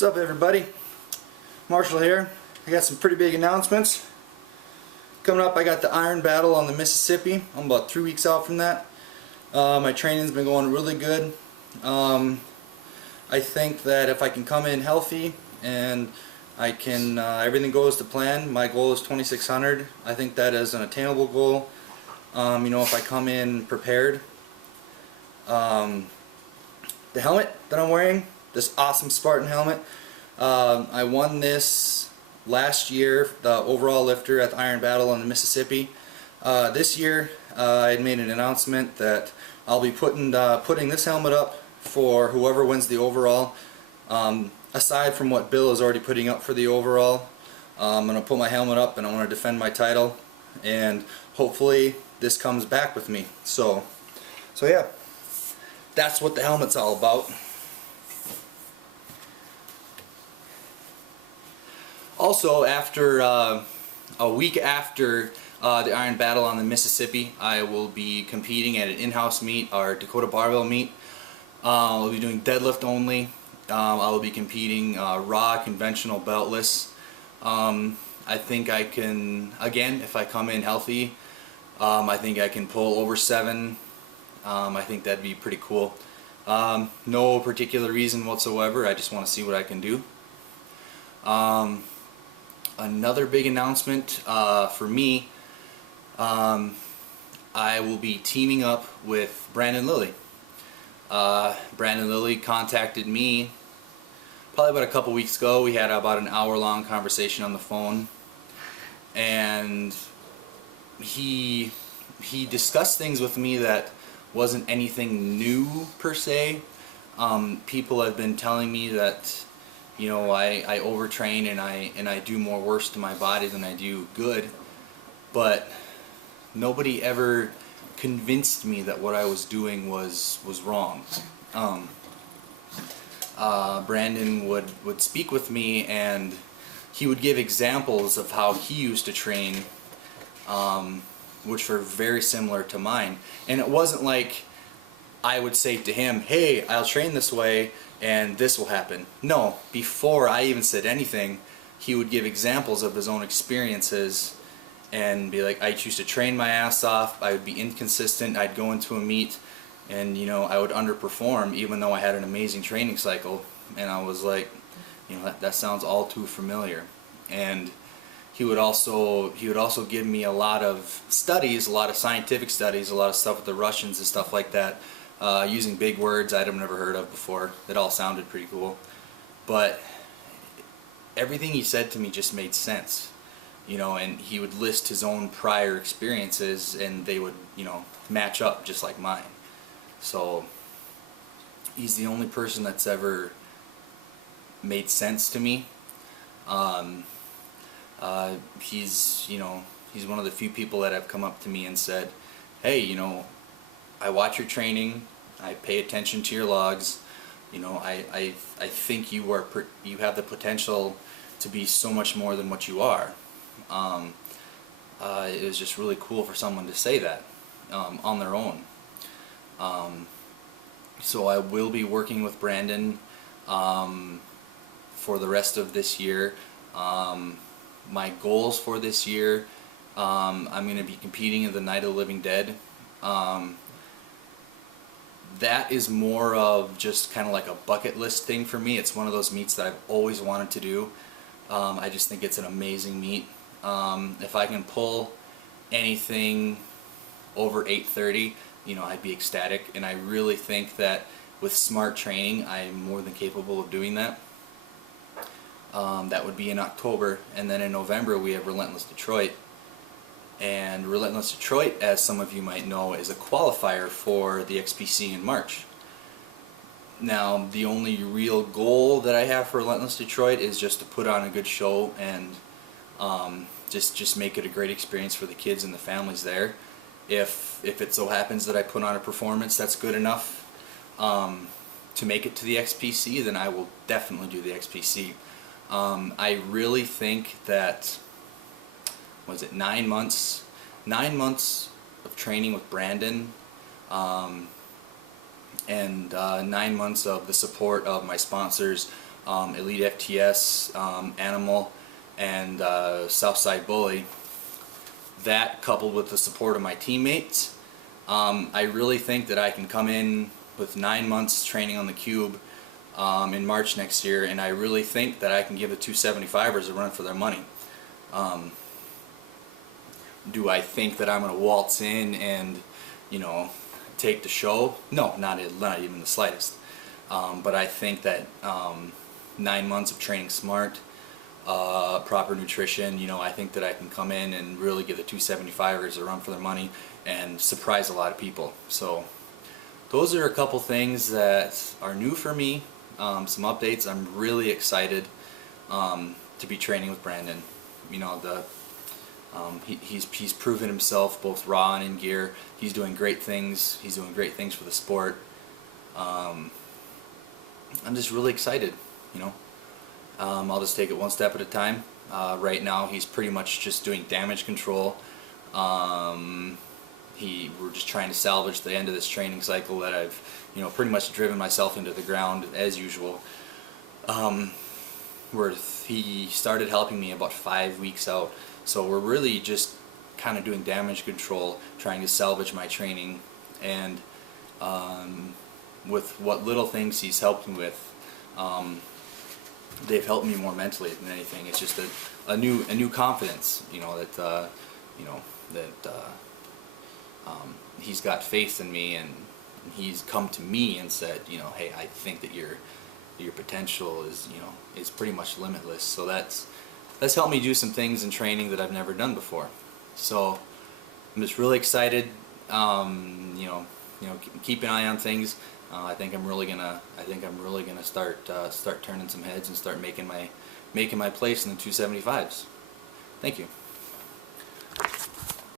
What's up, everybody? Marshall here. I got some pretty big announcements. Coming up, I got the Iron Battle on the Mississippi. I'm about 3 weeks out from that. My training's been going really good. I think that if I can come in healthy and I can, everything goes to plan. My goal is 2,600. I think that is an attainable goal. If I come in prepared. The helmet that I'm wearing, this awesome Spartan helmet, I won this last year, the overall lifter at the Iron Battle on the Mississippi. This year I made an announcement that I'll be putting this helmet up for whoever wins the overall. Aside from what Bill is already putting up for the overall, I'm going to put my helmet up and I want to defend my title, and hopefully this comes back with me. So yeah, that's what the helmet's all about. Also, after a week after the Iron Battle on the Mississippi, I will be competing at an in-house meet, our Dakota Barbell meet. I'll be doing deadlift only. I will be competing raw, conventional, beltless. I think I can, again, if I come in healthy, I think I can pull over 7. I think that'd be pretty cool. No particular reason whatsoever. I just want to see what I can do. Another big announcement for me, I will be teaming up with Brandon Lilly. Brandon Lilly contacted me probably about a couple weeks ago. We had about an hour-long conversation on the phone, and he discussed things with me that wasn't anything new per se. People have been telling me that, I overtrain and I do more worse to my body than I do good, but nobody ever convinced me that what I was doing was wrong. Brandon would speak with me, and he would give examples of how he used to train, which were very similar to mine. And it wasn't like I would say to him, hey, I'll train this way and this will happen. No, before I even said anything, he would give examples of his own experiences and be like, I used to train my ass off, I would be inconsistent, I'd go into a meet and I would underperform even though I had an amazing training cycle. And I was like, that sounds all too familiar. And he would also give me a lot of studies, a lot of scientific studies, a lot of stuff with the Russians and stuff like that, using big words I'd have never heard of before. It all sounded pretty cool, but everything he said to me just made sense, and he would list his own prior experiences and they would, match up just like mine. So he's the only person that's ever made sense to me. He's one of the few people that have come up to me and said, hey, I watch your training, I pay attention to your logs, I think you have the potential to be so much more than what you are. It was just really cool for someone to say that on their own. So I will be working with Brandon for the rest of this year. My goals for this year, I'm going to be competing in the Night of the Living Dead. That is more of just kind of like a bucket list thing for me. It's one of those meets that I've always wanted to do. I just think it's an amazing meet. If I can pull anything over 830, I'd be ecstatic, and I really think that with smart training I'm more than capable of doing that. That would be in October, and then in November we have Relentless Detroit. And Relentless Detroit, as some of you might know, is a qualifier for the XPC in March. Now, the only real goal that I have for Relentless Detroit is just to put on a good show and just make it a great experience for the kids and the families there. If it so happens that I put on a performance that's good enough to make it to the XPC, then I will definitely do the XPC. I really think that, was it 9 months? 9 months of training with Brandon, and 9 months of the support of my sponsors, Elitefts, Animal, and Southside Bully. That, coupled with the support of my teammates, I really think that I can come in with 9 months training on the cube in March next year, and I really think that I can give the 275ers a run for their money. Do I think that I'm going to waltz in and, you know, take the show? No, not even the slightest. But I think that 9 months of training smart, proper nutrition, you know, I think that I can come in and really give the 275ers a run for their money and surprise a lot of people. So those are a couple things that are new for me, some updates. I'm really excited to be training with Brandon. You know, he's proven himself both raw and in gear. He's doing great things. He's doing great things for the sport. I'm just really excited, you know. I'll just take it one step at a time. Right now he's pretty much just doing damage control. We're just trying to salvage the end of this training cycle that I've, you know, pretty much driven myself into the ground as usual. Where he started helping me about 5 weeks out. So we're really just kind of doing damage control, trying to salvage my training, and with what little things he's helped me with, they've helped me more mentally than anything. It's just a new confidence, you know, that he's got faith in me, and he's come to me and said, you know, hey, I think that your potential is, you know, is pretty much limitless. So that's helped me do some things in training that I've never done before. So I'm just really excited. You know, keep an eye on things. I think I'm really gonna start turning some heads and start making my place in the 275s. Thank you.